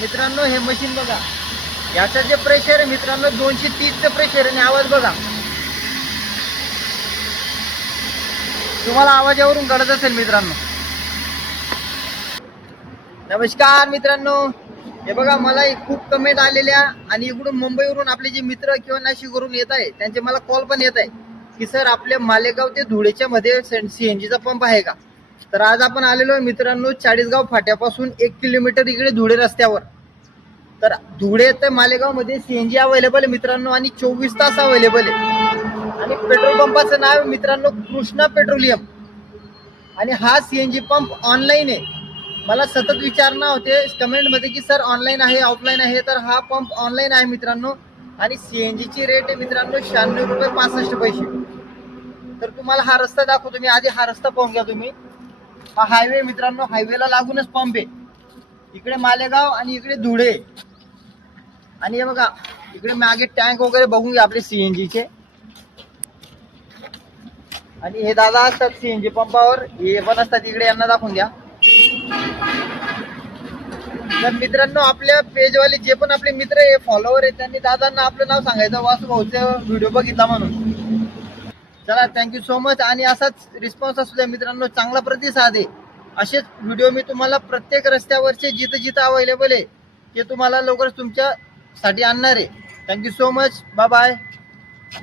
मित्रांनो हे मशीन बघा, याचं जे प्रेशर आहे मित्रांनो 230चं प्रेशर आणि आवाज बघा, तुम्हाला आवाजावरून कळत असेल मित्रांनो. नमस्कार मित्रांनो, हे बघा मला खूप कमेंट आलेल्या आणि इकडून मुंबईवरून आपले जे मित्र किंवा नाशिकवरून येत आहे त्यांचे मला कॉल पण येत आहे की सर आपल्या मालेगाव ते धुळेच्या मध्ये सीएनजीचा पंप आहे का. तर आज आपण आलेलो आहे मित्रांनो चाळीसगाव फाट्यापासून 1 किलोमीटर इकडे धुळे रस्त्यावर. तर धुळे ते मालेगाव मध्ये सीएनजी अवेलेबल आहे मित्रांनो आणि 24 तास अवेलेबल आहे. आणि पेट्रोल पंपाचं नाव मित्रांनो कृष्णा पेट्रोलियम. आणि हा सीएनजी पंप ऑनलाईन आहे. मला सतत विचारणा होते कमेंट मध्ये की सर ऑनलाईन आहे ऑफलाईन आहे, तर हा पंप ऑनलाईन आहे मित्रांनो. आणि सीएनजीची रेट आहे मित्रांनो 96 रुपये 65 पैसे. तर तुम्हाला हा रस्ता दाखवतो मी, आधी हा रस्ता पाहून घ्या तुम्ही. हा हायवे मित्रांनो, हायवेला लागूनच पंप आहे. इकडे मालेगाव आणि इकडे धुळे. आणि हे बघा इकडे मागे टँक वगैरे बघून घ्या आपले सीएनजीचे. आणि हे दादा असतात सीएनजी पंपावर, हे पण असतात इकडे, यांना दाखवून द्या. तर मित्रांनो आपल्या पेजवाले जे पण आपले मित्र आहे फॉलोवर आहे त्यांनी दादांना आपलं नाव सांगायचं, वासू भाऊचं व्हिडिओ बघितला म्हणून. चला थँक्यू सो मच. आणि असाच रिस्पॉन्स असू द्या मित्रांनो, चांगला प्रतिसाद आहे. असेच व्हिडिओ मी तुम्हाला प्रत्येक रस्त्यावरचे जिथं जिथं अवेलेबल आहे ते तुम्हाला लवकरच तुमच्यासाठी आणणार आहे. Thank you so much, bye bye.